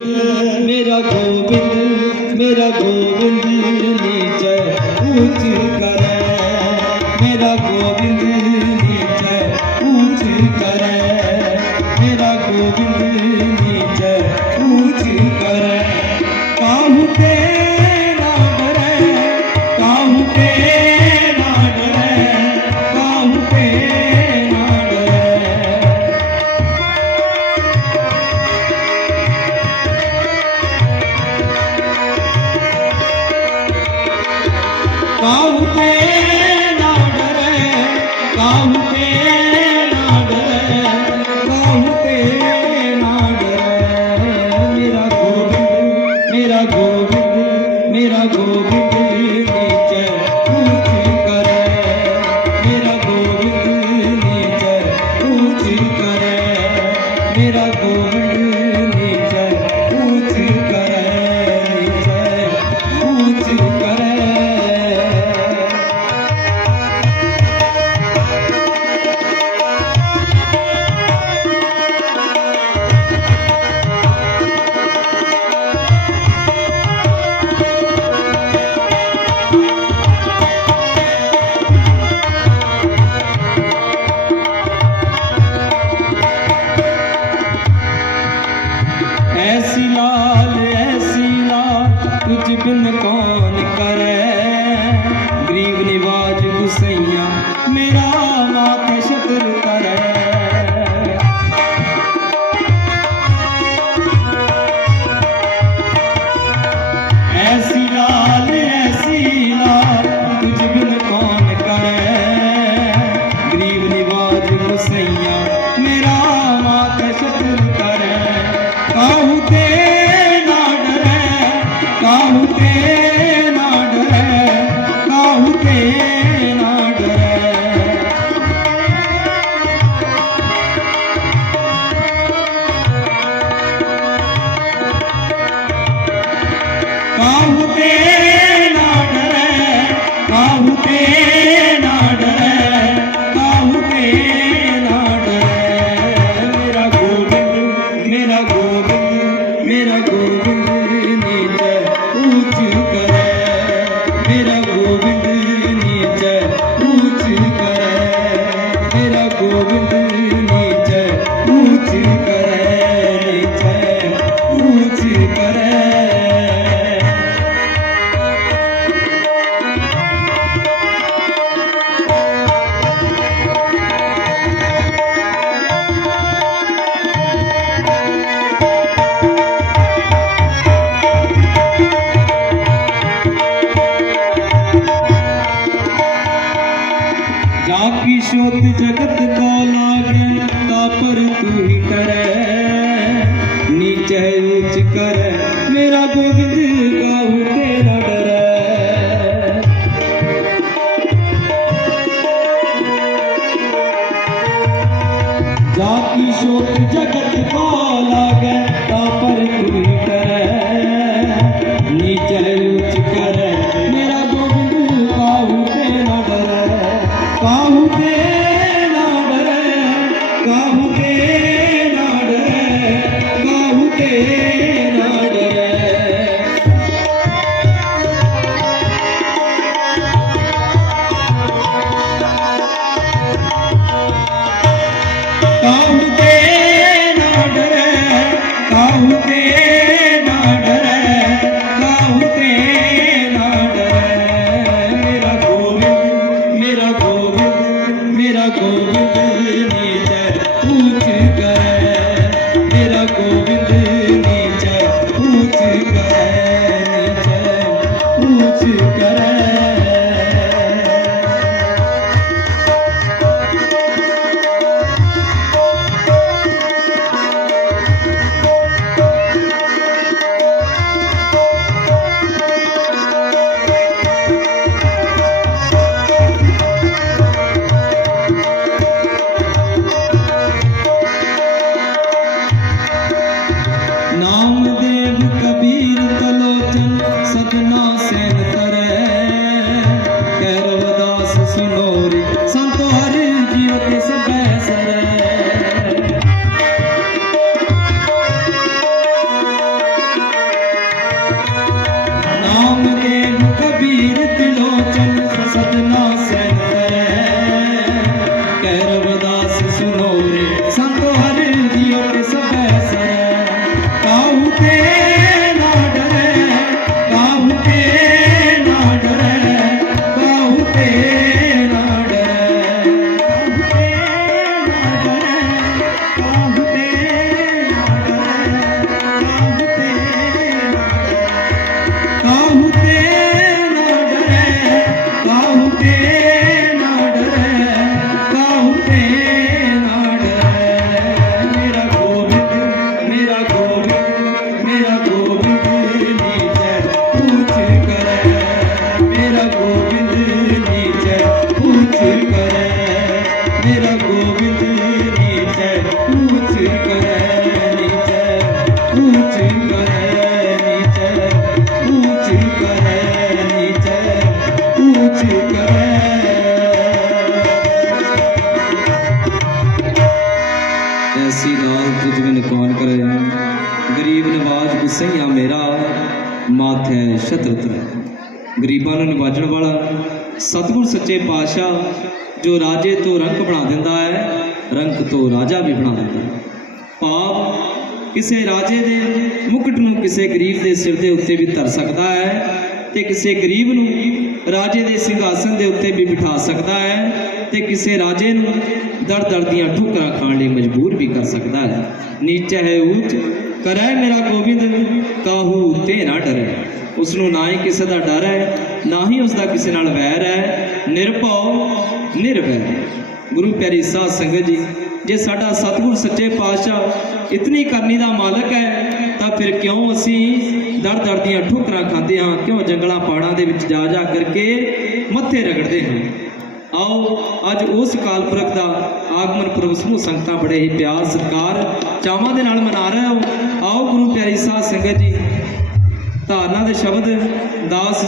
मेरा गोविंद मेरा गोविंद नीचे ऊंची मेरा Senhor. não houve जाकी शोक जगत को लागे तापर तुरी करे नीचे उच करे मेरा गोविंद काहू के न डरे काहू के न डरे काहू Thank. tere ਐਸੀ ਲਾਲ ਤੁਝ ਬਿਨ ਕੌਣ ਕਰੇ। ਗਰੀਬ ਨਵਾਜ ਗੁਸਈਆ ਮੇਰਾ, ਮਾਥੈ ਛਤਰ ਤਰੇ ਗਰੀਬਾਂ ਨੂੰ ਨਿਵਾਜਣ ਵਾਲਾ ਸਤਿਗੁਰ ਸੱਚੇ ਪਾਤਸ਼ਾਹ, ਜੋ ਰਾਜੇ ਤੋਂ ਰੰਗ ਬਣਾ ਦਿੰਦਾ ਹੈ, ਰੰਗ ਤੋਂ ਰਾਜਾ ਵੀ ਬਣਾ ਦਿੰਦਾ ਹੈ। ਪਾਪ ਕਿਸੇ ਰਾਜੇ ਦੇ ਮੁਕਟ ਨੂੰ ਕਿਸੇ ਗਰੀਬ ਦੇ ਸਿਰ ਦੇ ਉੱਤੇ ਵੀ ਧਰ ਸਕਦਾ ਹੈ ਤੇ ਕਿਸੇ ਗਰੀਬ ਨੂੰ ਰਾਜੇ ਦੇ ਸਿੰਘਾਸਨ ਦੇ ਉੱਤੇ ਵੀ ਬਿਠਾ ਸਕਦਾ ਹੈ। ਤੇ ਕਿਸੇ ਰਾਜੇ ਨੂੰ ਦਰ ਦਰ ਦੀਆਂ ਠੋਕਰਾਂ ਖਾਣ ਲਈ ਮਜਬੂਰ ਵੀ ਕਰ ਸਕਦਾ ਹੈ। ਨੀਚਾ ਹੈ ਉੱਚ ਕਰੈ ਮੇਰਾ ਗੋਬਿੰਦ, ਕਾਹੂ ਤੇ ਨਾ ਡਰੇ। ਉਸ ਨੂੰ ਨਾ ਹੀ ਕਿਸੇ ਦਾ ਡਰ ਹੈ, ਨਾ ਹੀ ਉਸ ਦਾ ਕਿਸੇ ਨਾਲ ਵੈਰ ਹੈ। ਨਿਰਭਉ ਨਿਰਵੈਰ ਗੁਰੂ ਪਿਆਰੀ ਸਾਧ ਸੰਗਤ ਜੀ, ਜੇ ਸਾਡਾ ਸਤਿਗੁਰ ਸੱਚੇ ਪਾਤਸ਼ਾਹ ਇਤਨੀ ਕਰਨੀ ਦਾ ਮਾਲਕ ਹੈ, ਤਾਂ ਫਿਰ ਕਿਉਂ ਅਸੀਂ ਦਰ ਦਰ ਦੀਆਂ ਠੋਕਰਾਂ ਖਾਂਦੇ ਹਾਂ, ਕਿਉਂ ਜੰਗਲਾਂ ਪਹਾੜਾਂ ਦੇ ਵਿੱਚ ਜਾ ਜਾ ਕਰਕੇ ਮੱਥੇ ਰਗੜਦੇ ਹਾਂ? ਆਓ, ਅੱਜ ਉਸ ਕਾਲ ਪੁਰਖ ਦਾ ਆਗਮਨ ਪੁਰਬ ਸਮੂਹ ਸੰਗਤਾਂ ਬੜੇ ਹੀ ਪਿਆਰ, ਸਤਿਕਾਰ, ਚਾਵਾਂ ਦੇ ਨਾਲ ਮਨਾ ਰਹੇ ਹੋ। ਆਓ ਗੁਰੂ ਪਿਆਰੀ ਸਾਧ ਸੰਗਤ ਜੀ, ਧਾਰਨਾ ਦੇ ਸ਼ਬਦ ਦਾਸ